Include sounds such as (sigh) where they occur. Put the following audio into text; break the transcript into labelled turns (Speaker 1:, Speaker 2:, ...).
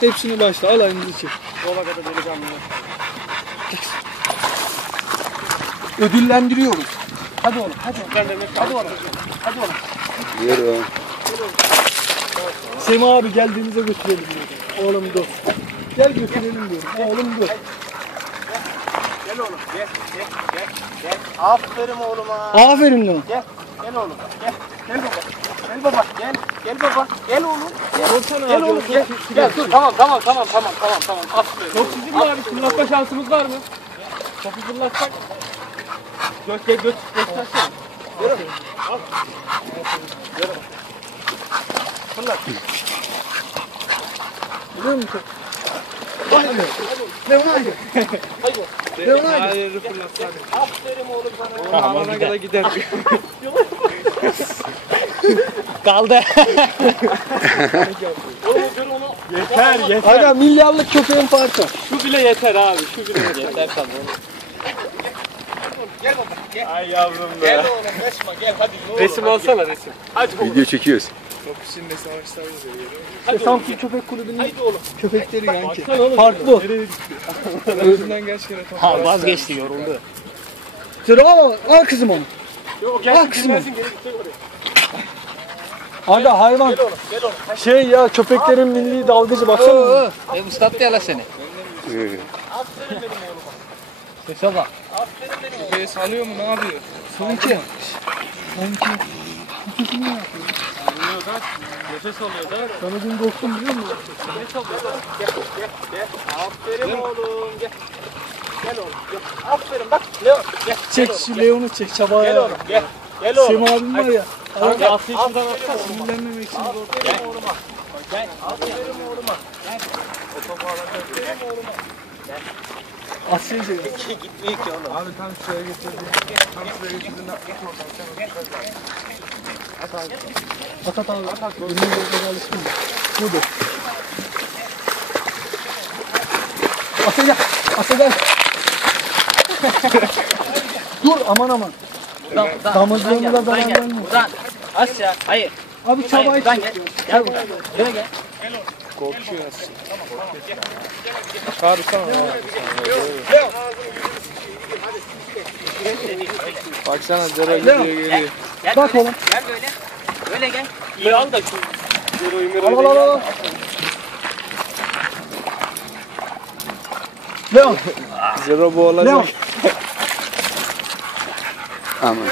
Speaker 1: Hepsini başla al aynı çek. Yola kadar delikanlı. Ödüllendiriyoruz. Hadi oğlum hadi oğlum. Ben demek Hadi oğlum. Hadi oğlum. Yürü. Sema abi geldiğimize götürelim diyorum. Oğlum dur. Gel götürelim diyorum. Oğlum dur. Gel
Speaker 2: oğlum gel gel gel gel. Aferin oğluma.
Speaker 1: Aferin lan.
Speaker 2: Gel gel oğlum gel. Gel baba. Gel baba gel. Gel baba. Gel oğlum.
Speaker 1: Gel, gel oğlum
Speaker 2: gel. Gel dur tamam tamam tamam tamam tamam tamam.
Speaker 1: Aferin. Yok sizin mi abi? Fırlatma şansımız var mı? Topu fırlatsak. Göt gel göt göstersene. Yürü. Al. Yürü. Fırlat. Biliyor musun? Haydi. Levan haydi. Levan haydi.
Speaker 2: Aferin oğlum
Speaker 1: sana. Alana kadar gider. Kaldı.
Speaker 2: Oğlum gör onu.
Speaker 1: Yeter yeter. Aga milyarlık köpeğin parça.
Speaker 3: Şu bile yeter abi. Şu bile yeter. Yeter tamam. Gel. Ay yavrum be. Gel oğlum kaçma gel hadi. Resim alsana resim.
Speaker 4: Hadi oğlum. Video çekiyoruz.
Speaker 1: İşte Samsun Köpek Kulübü'nün Hadi oğlum. köpekleri yanki. Baksana oğlum. Fark bu.
Speaker 3: (laughs) Özünden gerçekten top. Ha vazgeçti yoruldu.
Speaker 1: Sıra al, al kızım onu. Yok gel kızım. geri gidecek oraya. Aga hayvan. Gel oğlum gel oğlum. Şey ya köpeklerin milli dalgıcı baksana.
Speaker 3: E ıslattı ya la seni. Yürü. Aferin benim oğluma. Sese bak. Köpeği salıyor mu ne yapıyor? Sanki. Sanki.
Speaker 1: Alıyor da. Nefes alıyor da. Sana dün korktum biliyor musun? Nefes alıyor da. Gel gel gel. Aferin oğlum gel. Gel oğlum gel. Aferin bak Leo gel. Çek gel şu gel. Leon'u çek çabaya. Gel oğlum gel. Gel oğlum. Sema abim var ya. Kanka Aslı'yı şuradan atsana. Sinirlenmemek için. Aferin oğluma. Gel. Aferin oğluma. Gel. Aferin oğluma. Asya şey. Gitmiyor ki oğlum. Abi tam şuraya getirdim. Tam şuraya getirdim. At abi. At at abi. At at. Benim yolda alışkın. Budur. Gel. Asya gel. (laughs) Dur aman aman. Damızlığımı da zarar vermiyor. Buradan. Asya. Hayır. Abi çabayı Hayır, ben çek. gel. Gel buraya. Buraya gel.
Speaker 3: Baksana Zera gidiyor, geliyor. Gel Bak oğlum. Gel böyle. Böyle gel. İyi al da şu. Al al al al. Leon. Zero bu olacak. Leon. Aman.